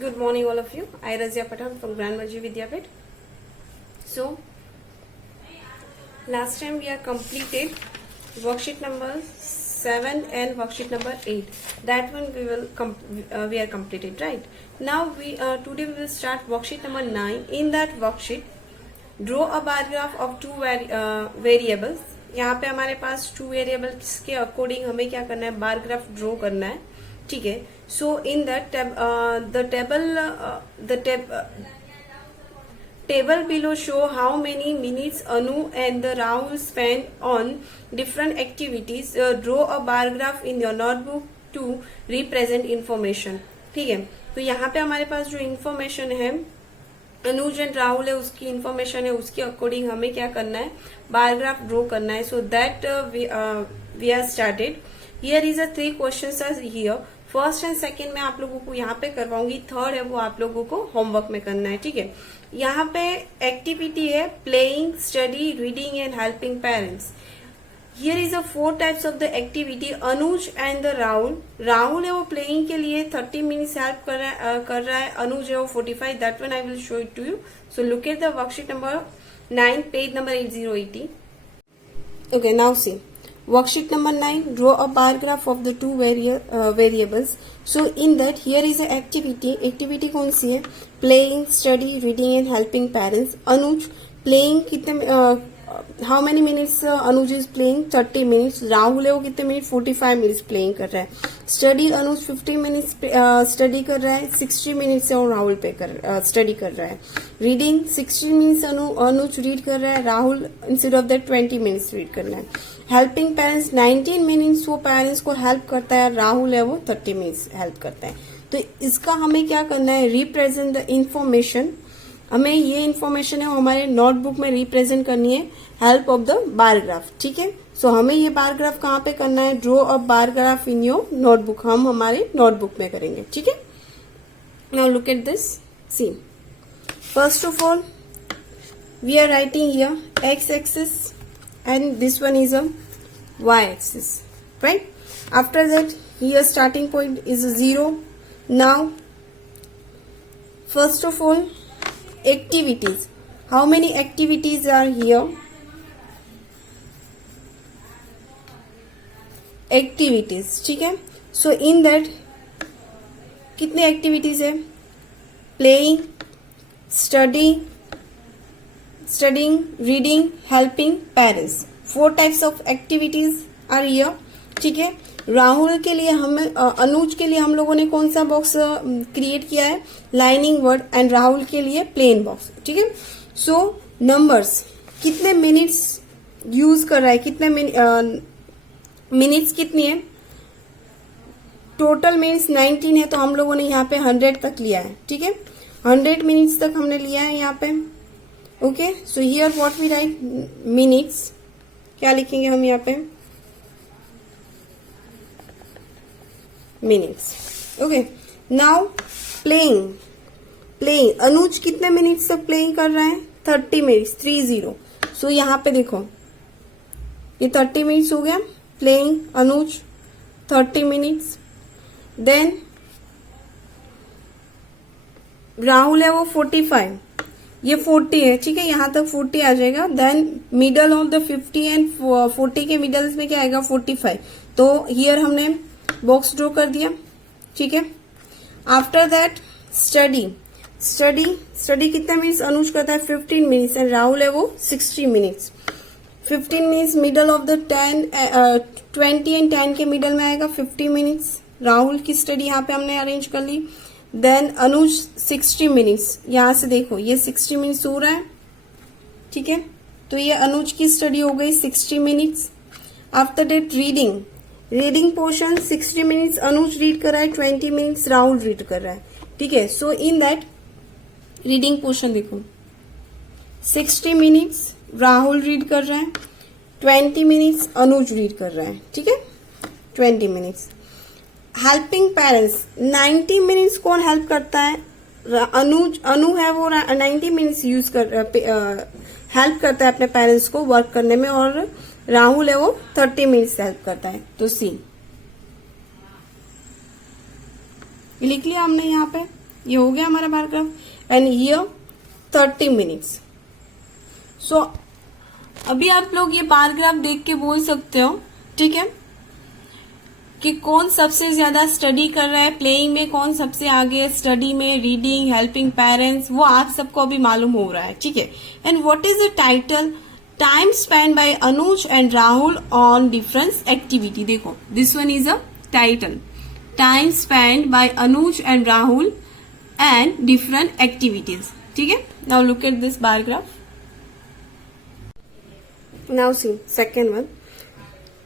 Good morning, all of you. I Razia Pathan from Grand Marji Vidyapit. So, last time we are completed worksheet number 7 and worksheet number 8. That one we are completed, right? Now today we will start worksheet number 9. In that worksheet, draw a bar graph of two variables. यहाँ पे हमारे पास two variables के according हमें क्या करना है, bar graph draw करना है. ठीक है. So in that table below show how many minutes Anu and Rahul spent on different activities. Draw a bar graph in your notebook to represent information. ठीक है. तो यहाँ पे हमारे पास जो इन्फॉर्मेशन है अनुज एंड राहुल है, उसकी इन्फॉर्मेशन है, उसके अकॉर्डिंग हमें क्या करना है, बार ग्राफ ड्रॉ करना है. So that we are started. Here is a 3 questions are here. First and second में आप लोगों को यहाँ पे करवाऊंगी. थर्ड है वो आप लोगों को होमवर्क में करना है. ठीक है. यहाँ पे एक्टिविटी है playing, study, reading and helping parents. Here is a 4 types of the activity. Anuj and the Rahul है वो प्लेइंग के लिए 30 मिनट्स हेल्प कर रहा है. अनुज है वो 45. That one I will show it to you. So look at the worksheet number 9, page number 8080. Okay, now see. Worksheet number 9, draw a bar graph of the two variables. So in that here is a activity. Activity कौन सी है? Playing, study, reading and helping parents. Anuj playing कितने how many minutes Anuj is playing? 30 minutes. Rahul है वो कितने minute? 45 minutes playing कर रहा है. Study Anuj 50 minutes study कर रहा है. 60 minutes है वो राहुल पे study कर रहा है. Reading 60 minutes अनुज read कर रहा है. Rahul instead of that 20 minutes read करना है. हेल्पिंग पेरेंट्स 19 मिनट्स वो पेरेंट्स को हेल्प करता है. राहुल है वो 30 मिनट्स हेल्प करता है. तो इसका हमें क्या करना है, रिप्रेजेंट द इंफॉर्मेशन. हमें ये इंफॉर्मेशन है वो हमारे नोटबुक में रिप्रेजेंट करनी है help of the bar graph. ठीक है. सो हमें ये बार ग्राफ कहाँ पे करना है, draw a bar graph in your notebook. हम हमारे नोटबुक में करेंगे. ठीक है. Now look at this. See, first of all we are writing here X axis and this one is a y-axis, right? After that, here starting point is 0. Now, first of all, activities. How many activities are here? Activities, ठीक है. So in that, कितने activities है? Playing, studying, reading, helping parents. 4 types of activities are here. ठीक है. राहुल के लिए अनुज के लिए हम लोगों ने कौन सा बॉक्स क्रिएट किया है, लाइनिंग वर्ड. एंड राहुल के लिए प्लेन बॉक्स. ठीक है. सो नंबर्स कितने मिनट्स यूज कर रहा है, कितने मिनट्स कितनी है, टोटल मिनट्स 19 है. तो हम लोगों ने यहाँ पे 100 तक लिया है. ठीक है. 100 मिनट्स तक हमने लिया है यहाँ पे. Okay. So here what we write, minutes. क्या लिखेंगे हम यहाँ पे, minutes. Okay. Now playing Anuj कितने मिनट्स तक प्लेइंग कर रहा है, 30 मिनट्स, 30. सो यहाँ पे देखो ये 30 मिनट्स हो गया. प्लेइंग अनुज 30 मिनट्स. देन राहुल है वो 45, ये 40 है. ठीक है. यहां तक 40 आ जाएगा. Then middle of the 50 and 40 के मिडल्स में क्या आएगा, 45. तो हियर हमने बॉक्स ड्रॉ कर दिया. ठीक है. आफ्टर दैट स्टडी कितने मिनट्स अनुज करता है, 15 मिनट्स. एंड राहुल है वो 60 minutes. 15 minutes middle of the 20 and 10 के मिडल में आएगा 50 मिनट्स. राहुल की स्टडी यहाँ पे हमने अरेंज कर ली. देन अनुज 60 मिनट्स. यहां से देखो ये 60 मिनट्स हो रहा है. ठीक है. तो ये अनुज की स्टडी हो गई 60 minutes. After that reading portion 60 minutes Anuj read कर रहा है, 20 मिनट्स राहुल रीड कर रहा है. ठीक है. So in that reading portion देखो 60 मिनट्स राहुल रीड कर रहा है, 20 मिनट्स अनुज रीड कर रहा है. ठीक है. 20 मिनट्स. हेल्पिंग पेरेंट्स 90 मिनट्स कौन हेल्प करता है, अनु है वो 90 मिनट्स यूज कर हेल्प करता है अपने पेरेंट्स को वर्क करने में. और राहुल है वो 30 मिनट्स हेल्प करता है. तो सी, लिख लिया हमने यहाँ पे ये हो गया हमारा पैराग्राफ एंड हियर 30 मिनट्स। सो अभी आप लोग ये पैराग्राफ देख के बोल सकते हो, ठीक है, कि कौन सबसे ज्यादा स्टडी कर रहा है प्लेइंग में, कौन सबसे आगे स्टडी में, रीडिंग, हेल्पिंग पेरेंट्स, वो आप सबको अभी मालूम हो रहा है, ठीक है। And what is the title? Time spend by Anuj and Rahul on different activity. देखो this one is a title, time spend by Anuj and Rahul and different activities, ठीक है। Now look at this paragraph. Now see second one,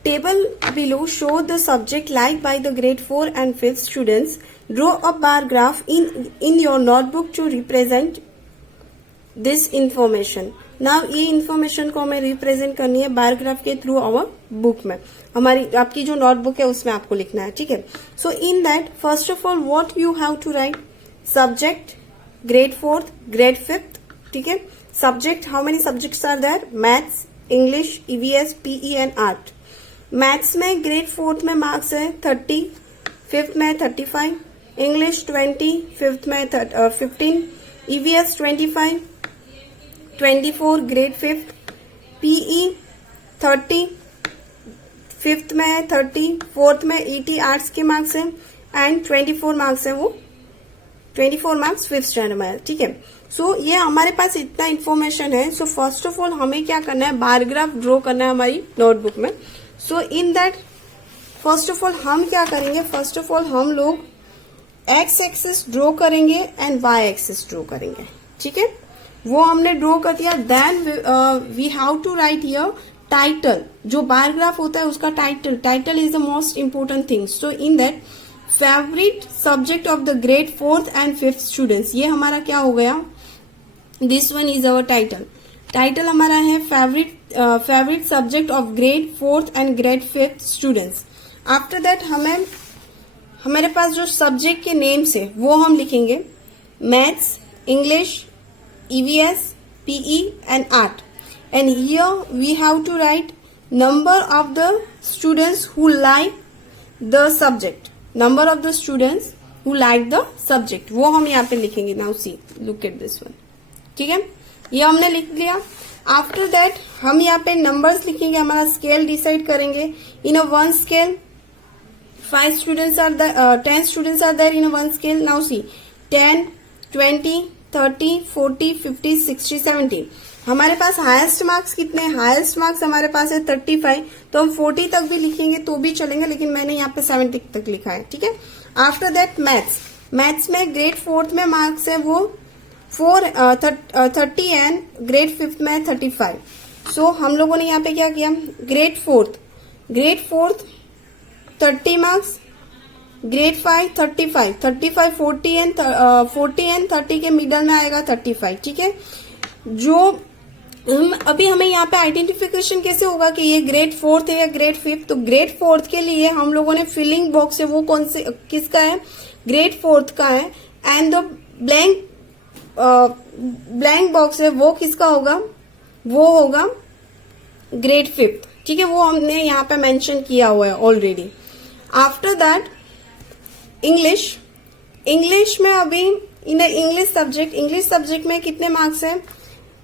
table below show the subject liked by the grade 4 and 5th students. Draw a bar graph in your notebook to represent this information. Now ये information को हमें represent करनी है bar graph के through our book में, हमारी आपकी जो नोटबुक है उसमें आपको लिखना है, ठीक है। So in that first of all what you have to write? Subject grade 4th, grade 5th, ठीक है। Subject, how many subjects are there? Maths, English, EVS, PE and Art. Maths में ग्रेड 4th में marks है 30, 5th में 35, English 20, 5th में 15, EVS 25, 24 grade 5th, PE 30, 5th में 30, 4th में 80 arts के मार्क्स है एंड 24 मार्क्स है, वो 24 मार्क्स 5th स्टैंडर्ड में है, ठीक है। सो ये हमारे पास इतना इन्फॉर्मेशन है। सो फर्स्ट ऑफ ऑल हमें क्या करना है, बार ग्राफ ड्रॉ करना है हमारी नोटबुक में। So in that first of all हम क्या करेंगे, फर्स्ट ऑफ ऑल हम लोग एक्स एक्सिस ड्रॉ करेंगे एंड वाई एक्सिस ड्रॉ करेंगे, ठीक है। वो हमने ड्रॉ कर दिया। Then we have to write here title, जो बार ग्राफ होता है उसका title, title is the most important thing. So in that favourite subject of the grade 4th and 5th students, ये हमारा क्या हो गया, this one is our title. Title हमारा है favourite subject of grade 4th and grade 5th students. After that हमारे पास जो subject के नेम्स है वो हम लिखेंगे, maths, English, EVS, PE and art. And here we have to write number of the students who like the subject, number of the students who like the subject, वो हम यहाँ पे लिखेंगे। Now see look at this one, ठीक है, ये हमने लिख लिया। आफ्टर दैट हम यहाँ पे नंबर्स लिखेंगे, हमारा स्केल डिसाइड करेंगे। In a one scale 5 students are there, 10 students are there in a one scale. Now see 10, 20, 30, 40, 50, 60, 70। हमारे पास हाईएस्ट मार्क्स कितने हैं, हाईएस्ट मार्क्स हमारे पास है 35, तो हम 40 तक भी लिखेंगे तो भी चलेंगे, लेकिन मैंने यहाँ पे 70 तक लिखा है, ठीक है। आफ्टर दैट मैथ्स में ग्रेड 4th में मार्क्स है वो 30 एंड ग्रेड 5th में 35। सो हम लोगों ने यहाँ पे क्या किया, grade 4th 30 marks, grade 5 35, 40 and 30 के मिडल में आएगा 35, ठीक है। जो अभी हमें यहाँ पे आइडेंटिफिकेशन कैसे होगा कि ये ग्रेड 4th है या ग्रेड 5th, तो ग्रेड 4th के लिए हम लोगों ने फिलिंग बॉक्स है वो कौन से किसका है, ग्रेड 4th का है। एंड द ब्लैंक बॉक्स है वो किसका होगा, वो होगा ग्रेड 5th, ठीक है, वो हमने यहाँ पे मेंशन किया हुआ है ऑलरेडी। आफ्टर दैट इंग्लिश में अभी इन इंग्लिश सब्जेक्ट में कितने मार्क्स है,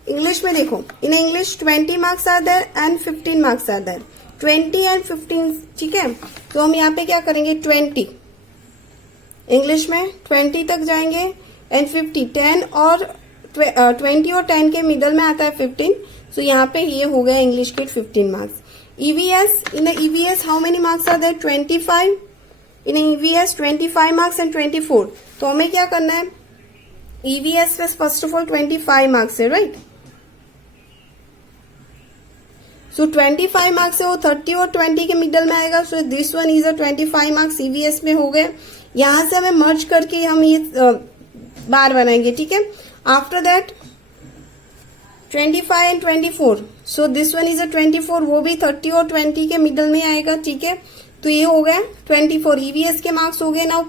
इंग्लिश में देखो in English 20 marks are there and 15 marks are there, 20 and 15, ठीक है। तो हम यहाँ पे क्या करेंगे, 20 इंग्लिश में 20 तक जाएंगे एंड 50, 10 और 20 और 10 के मिडल में आता है 15। सो यहाँ पे ये हो गया इंग्लिश के 15 marks. EVS, in EVS how many marks are there, 25, in EVS 25 marks and 24। तो हमें क्या करना है, EVS में फर्स्ट ऑफ ऑल 25 मार्क्स है, राइट। सो 25 मार्क्स है वो 30 और 20 के मिडल में आएगा। So this one is a 25 marks EVS में हो गए। यहां से हमें मर्ज करके हम ये बार बनाएंगे, ठीक है। After that 25 and 24, so this one is अ 24, वो भी 30 और 20 के मिडल में आएगा, ठीक है। तो ये हो गया 24 EVS के मार्क्स हो गए। नाउ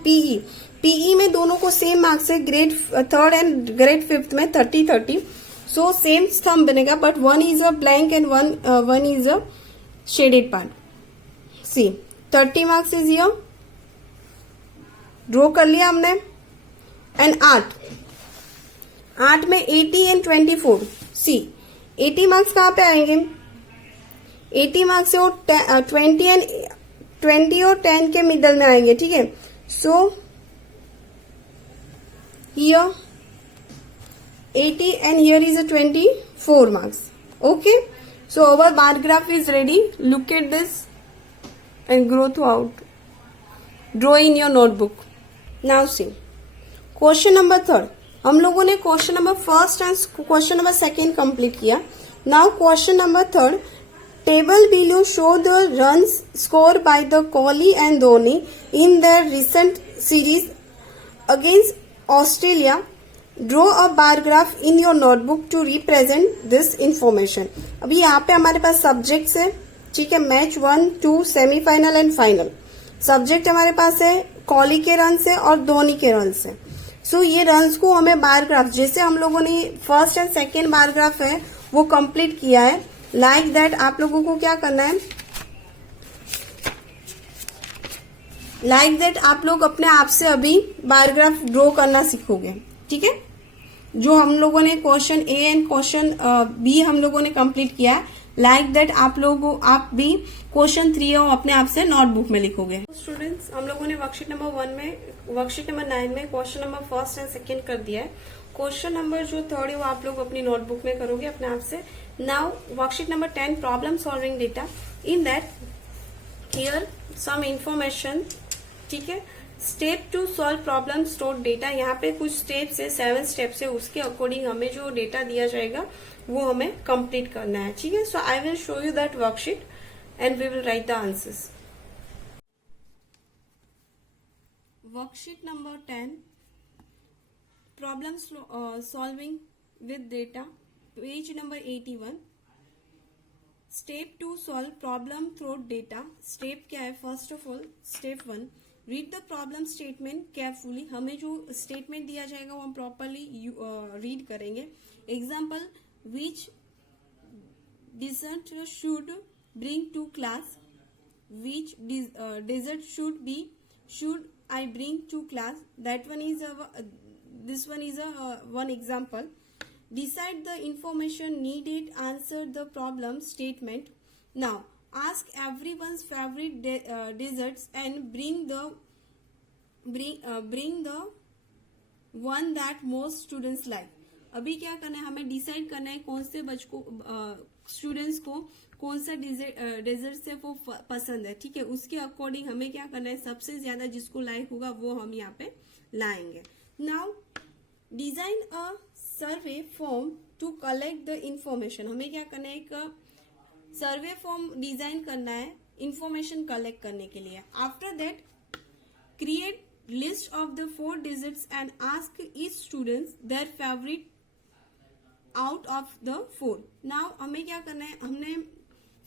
PE में दोनों को सेम मार्क्स है, grade 3rd and grade 5th में 30। सो सेम स्तंभ बनेगा, but one is a blank and one is a shaded part. See 30 marks is here, draw कर लिया हमने। एंड 8 में 80 एंड 24। सी 80 मार्क्स कहाँ पे आएंगे? 80 मार्क्स से वो 20 और 10 के मिडल में आएंगे, ठीक है। So here 80 and here is a 24 marks. Okay, so our bar graph is ready. Look at this and grow throughout. Draw in your notebook. Now see question number 3. हम लोगों ने question number first and question number second complete किया. Now question number 3. Table below show the runs scored by the Kohli and Dhoni in their recent series against Australia. Draw a bar graph in your notebook to represent this information. अभी यहाँ पे हमारे पास subjects है, ठीक है. Match 1, 2, semifinal and final. Subject हमारे पास है कोहली के रन्स है और धोनी के रन्स है. सो ये रन्स को हमें बार ग्राफ, जैसे हम लोगों ने first and second bar graph है वो कंप्लीट किया है, लाइक दैट आप लोगों को क्या करना है, लाइक दैट आप लोग अपने आप से अभी बार ग्राफ ड्रॉ करना सीखोगे, ठीक है. जो हम लोगों ने question A and question B हम लोगों ने कंप्लीट किया है, लाइक दैट आप भी क्वेश्चन 3 अपने आप से नोटबुक में लिखोगे. स्टूडेंट्स, हम लोगों ने वर्कशीट नंबर 9 में question number first and second कर दिया है. क्वेश्चन नंबर जो 3 है वो आप लोग अपनी नोटबुक में करोगे अपने आप से. Now worksheet number 10, problem solving data. In that here some information, ठीक है. Step to solve problem store data. यहाँ पे कुछ स्टेप्स है, 7 स्टेप्स है, उसके अकॉर्डिंग हमें जो डेटा दिया जाएगा वो हमें कंप्लीट करना है, ठीक है. So I will show you that worksheet and we will write the answers. Worksheet number 10, problem solving with data, page number 81. Step to solve problem through data. Step क्या है? First of all step 1, read the problem statement carefully. हमें जो statement दिया जाएगा वो हम properly read करेंगे. Example, which dessert should bring to class, which dessert should I bring to class. This one is one example. Decide the information needed, answer the problem statement. Now ask everyone's favorite desserts and bring the one that most students like. अभी क्या करना है, हमें decide करना है कौन से students को कौन सा डेजर्ट से वो पसंद है, ठीक है. उसके अकॉर्डिंग हमें क्या करना है, सबसे ज्यादा जिसको लाइक होगा वो हम यहाँ पे लाएंगे. Now design a survey form to collect the information. हमें क्या करना है, एक सर्वे फॉर्म डिजाइन करना है इंफॉर्मेशन कलेक्ट करने के लिए. After that create list of the 4 digits and ask each students their favourite out of the 4. Now हमें क्या करना है, हमने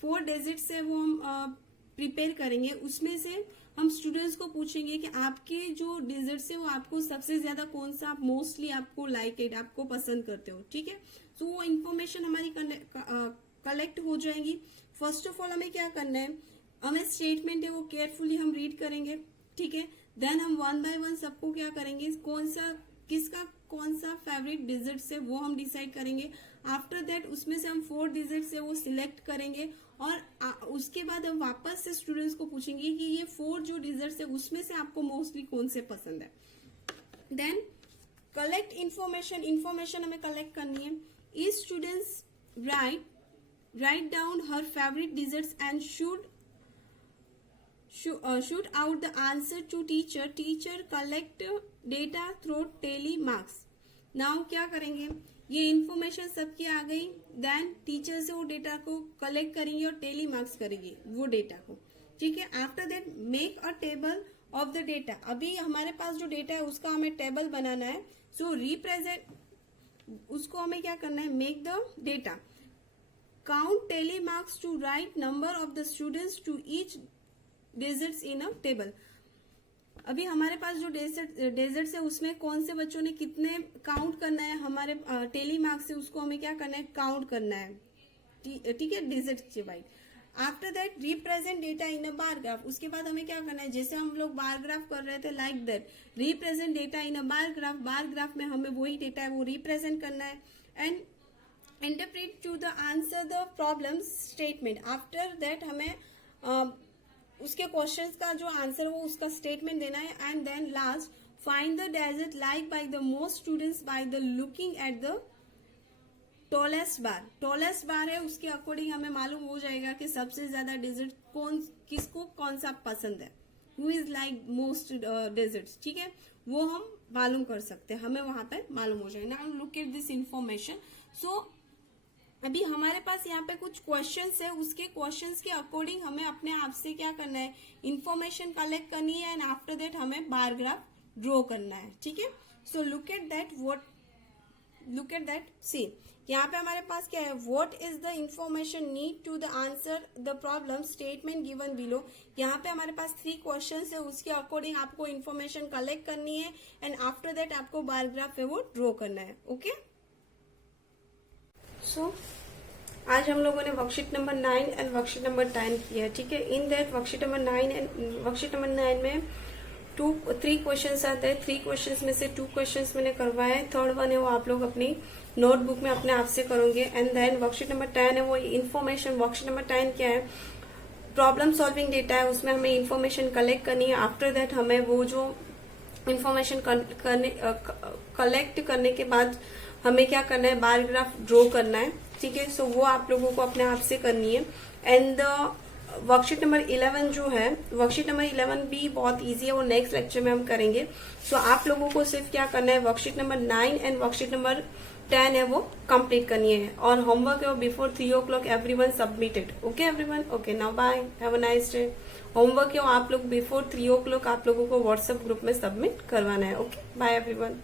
4 डिजिट्स से वो हम प्रिपेयर करेंगे. उसमें से हम स्टूडेंट्स को पूछेंगे कि आपके जो डिजिट्स है वो आपको सबसे ज्यादा कौन सा मोस्टली आपको लाइक आपको पसंद करते हो, ठीक है. तो वो इन्फॉर्मेशन हमारी कलेक्ट हो जाएगी. फर्स्ट ऑफ ऑल हमें क्या करना है, हमें स्टेटमेंट है वो केयरफुली हम रीड करेंगे, ठीक है. देन हम 1 बाय 1 सबको क्या करेंगे, किसका कौन सा फेवरेट डिजिट्स है वो हम डिसाइड करेंगे. आफ्टर दैट उसमें से हम 4 डिजिट्स है वो सिलेक्ट करेंगे और उसके बाद हम वापस से स्टूडेंट्स को पूछेंगे कि ये 4 जो डिजिट्स है उसमें से आपको मोस्टली कौन से पसंद है. देन कलेक्ट इंफॉर्मेशन हमें कलेक्ट करनी है. Each students write down her favourite digits and shoot out the answer to teacher collect data through tally marks. Now क्या करेंगे, ये इन्फॉर्मेशन सबकी आ गई. देन टीचर से वो डेटा को कलेक्ट करेंगे और टेली मार्क्स करेंगे वो डेटा को, ठीक है. After that make a table of the data. अभी हमारे पास जो डेटा है उसका हमें टेबल बनाना है. सो रिप्रेजेंट उसको हमें क्या करना है, make the data. Count tally marks to write number of the students to each desserts in a table. अभी हमारे पास जो डेजर्ट्स है उसमें कौन से बच्चों ने कितने काउंट करना है, हमारे टेली मार्क्स से उसको हमें क्या करना है, काउंट करना है, ठीक है, डेजर्ट के wise. After that represent data in a bar graph. उसके बाद हमें क्या करना है, जैसे हम लोग बार ग्राफ कर रहे थे like that, represent data in a bar graph. Bar graph में हमें वही डेटा है वो रिप्रेजेंट करना है. And interpret to the answer the problem statement. After that हमें उसके क्वेश्चंस का जो आंसर वो उसका स्टेटमेंट देना है. And then last find the dessert like by the most students by the looking at the tallest bar. Tallest bar है उसके अकॉर्डिंग हमें मालूम हो जाएगा कि सबसे ज्यादा डेजर्ट किसको कौन सा पसंद है, who is like most dessert. ठीक है, वो हम मालूम कर सकते हैं, हमें वहां पे मालूम हो जाएगा. Now look at this information. So अभी हमारे पास यहाँ पे कुछ क्वेश्चंस है, उसके क्वेश्चंस के अकॉर्डिंग हमें अपने आप से क्या करना है, इंफॉर्मेशन कलेक्ट करनी है. एंड आफ्टर दैट हमें बार ग्राफ ड्रॉ करना है. ठीक है, so look at that. See यहाँ पे हमारे पास क्या है, what is the information need to the answer the problem statement given below. यहाँ पे हमारे पास 3 क्वेश्चंस है, उसके अकॉर्डिंग आपको इंफॉर्मेशन कलेक्ट करनी है. एंड आफ्टर दैट आपको बार ग्राफ है वो ड्रॉ करना है. ओके, सो आज हम लोगों ने worksheet number 9 and worksheet number 10 किया है. ठीक है, इन दैट वर्कशीट नंबर 9 में 3 क्वेश्चंस आते हैं. 3 क्वेश्चंस में से 2 क्वेश्चंस मैंने करवाए हैं, थर्ड वन है वो आप लोग अपनी नोटबुक में अपने आप से करोगे. एंड देन वर्कशीट नंबर 10 है वो इन्फॉर्मेशन. वर्कशीट नंबर 10 क्या है, प्रॉब्लम सॉल्विंग डेटा है, उसमें हमें इन्फॉर्मेशन कलेक्ट करनी है. आफ्टर दैट हमें वो जो इन्फॉर्मेशन कलेक्ट करने के बाद हमें क्या करना है, बार ग्राफ ड्रॉ करना है. ठीक है, सो वो आप लोगों को अपने आप से करनी है. एंड वर्कशीट नंबर 11 जो है, वर्कशीट नंबर 11 भी बहुत इजी है, वो नेक्स्ट लेक्चर में हम करेंगे. सो आप लोगों को सिर्फ क्या करना है, worksheet number 9 and worksheet number 10 है वो कंप्लीट करनी है. और होमवर्क है वो before 3 o'clock everyone submitted. Okay everyone, okay now bye, have a nice day. Homework है वो आप लोग बिफोर 3 o'clock आप लोगों को व्हाट्सएप ग्रुप में सबमिट करवाना है. Okay, bye everyone.